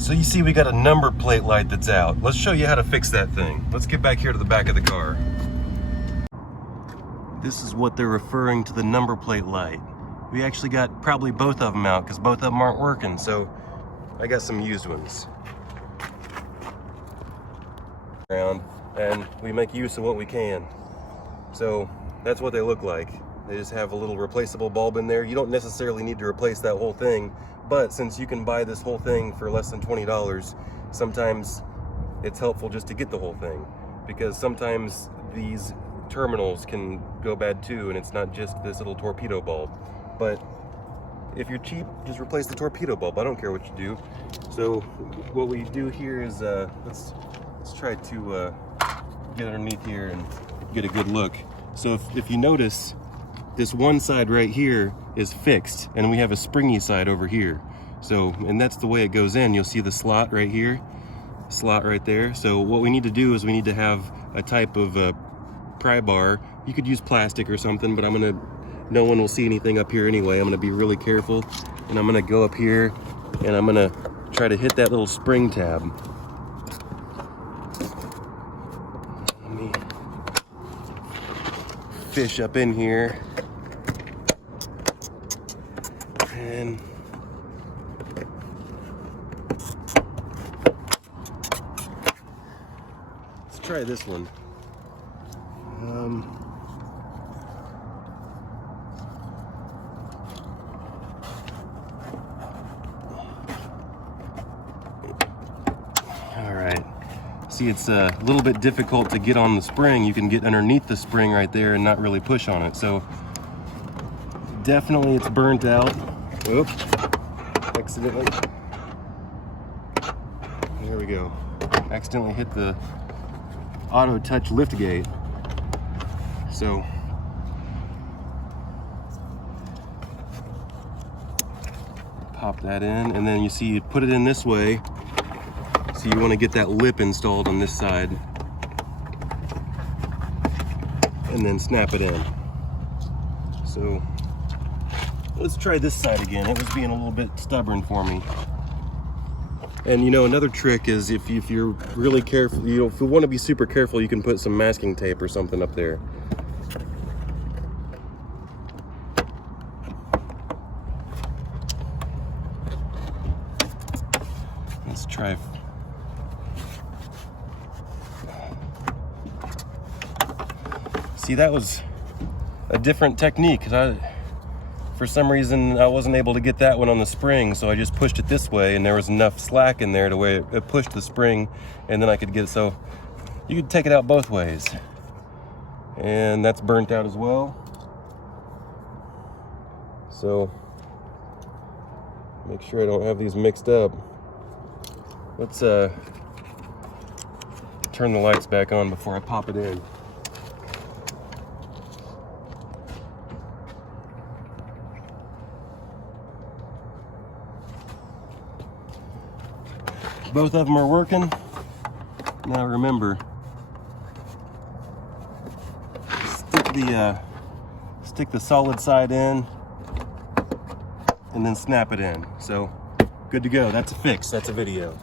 So you see we got a number plate light that's out. Let's show you how to fix that thing. Let's get back here to the back of the car. This is what they're referring to the number plate light. We actually got probably both of them out because both of them aren't working, so I got some used ones. And we make use of what we can. So that's what they look like. They just have a little replaceable bulb in there. You don't necessarily need to replace that whole thing, but since you can buy this whole thing for less than $20, sometimes it's helpful just to get the whole thing, because sometimes these terminals can go bad too, and it's not just this little torpedo bulb. But if you're cheap, just replace the torpedo bulb. I don't care what you do. So what we do here is let's try to get underneath here and get a good look. So if you notice, this one side right here is fixed, and we have a springy side over here. So, and that's the way it goes in. You'll see the slot right here, slot right there. So what we need to do is we need to have a type of pry bar. You could use plastic or something, but no one will see anything up here anyway. I'm gonna be really careful, and I'm gonna go up here and I'm gonna try to hit that little spring tab. Let me fish up in here, and let's try this one. All right. See, it's a little bit difficult to get on the spring. You can get underneath the spring right there and not really push on it. So definitely it's burnt out. Oops, accidentally. There we go. Accidentally hit the auto touch lift gate. So pop that in, and then you see you put it in this way. So you want to get that lip installed on this side, and then snap it in. So let's try this side again. It was being a little bit stubborn for me. And you know, another trick is if you're really careful, if you want to be super careful, you can put some masking tape or something up there. Let's try. See, that was a different technique, because for some reason I wasn't able to get that one on the spring, so I just pushed it this way, and there was enough slack in there to where it pushed the spring, and then I could get it. So you could take it out both ways, and that's burnt out as well. So make sure I don't have these mixed up. Let's turn the lights back on before I pop it in. Both of them are working. Now remember, stick the solid side in and then snap it in. So good to go. That's a fix. That's a video.